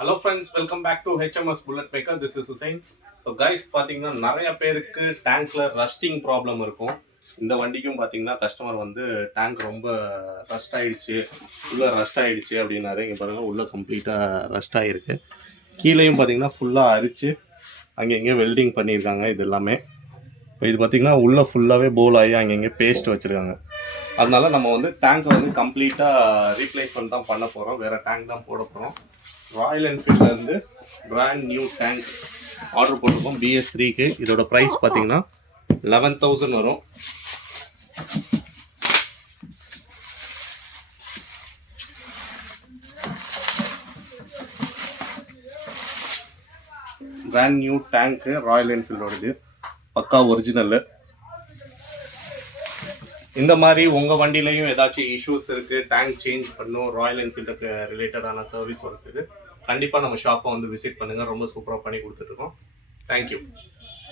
Hello friends, welcome back to HMS bullet maker. This is Hussain. So guys, பார்த்தீங்கன்னா நிறைய பேருக்கு டேங்க்ல ரஸ்டிங் ப்ராப்ளம் இருக்கும். இந்த வண்டிக்கும் பார்த்தீங்கன்னா கஸ்டமர் வந்து டேங்க் ரொம்ப ரஸ்ட் ஆகிடுச்சு, உள்ளே ரஸ்ட் ஆகிடுச்சு அப்படின்னாரு. இங்கே பாருங்கள், உள்ளே கம்ப்ளீட்டாக ரஸ்ட் ஆகிருக்கு. கீழேயும் பார்த்தீங்கன்னா ஃபுல்லாக அரிச்சு அங்கங்கே வெல்டிங் பண்ணியிருக்காங்க. இது எல்லாமே இப்போ இது பார்த்திங்கன்னா உள்ளே ஃபுல்லாகவே போல் ஆகி அங்கங்கே பேஸ்ட் வச்சுருக்காங்க. அதனால நம்ம வந்து டேங்கை வந்து கம்ப்ளீட்டாக ரீப்ளேஸ்மெண்ட் தான் பண்ண போகிறோம். வேறு டேங்க் தான் போட போகிறோம். ராயல் என்ஃபீல்ட்லேருந்து பிராண்ட் நியூ டேங்க் ஆர்டர் போட்டிருக்கோம் BS3க்கு. இதோட ப்ரைஸ் பார்த்தீங்கன்னா 11,000 வரும். பிராண்ட் நியூ டேங்க்கு ராயல் என்ஃபீல்டோடது, பக்கா ஒரிஜினல். இந்த மாதிரி உங்கள் வண்டியிலையும் ஏதாச்சும் இஷ்யூஸ் இருக்குது, டேங்க் சேஞ்ச் பண்ணணும், ராயல் என்ஃபீல்டுக்கு ரிலேட்டடான சர்வீஸ் ஒர்க்குது, கண்டிப்பாக நம்ம ஷாப்பை வந்து விசிட் பண்ணுங்கள். ரொம்ப சூப்பராக பண்ணி கொடுத்துட்ருக்கோம். தேங்க்யூ.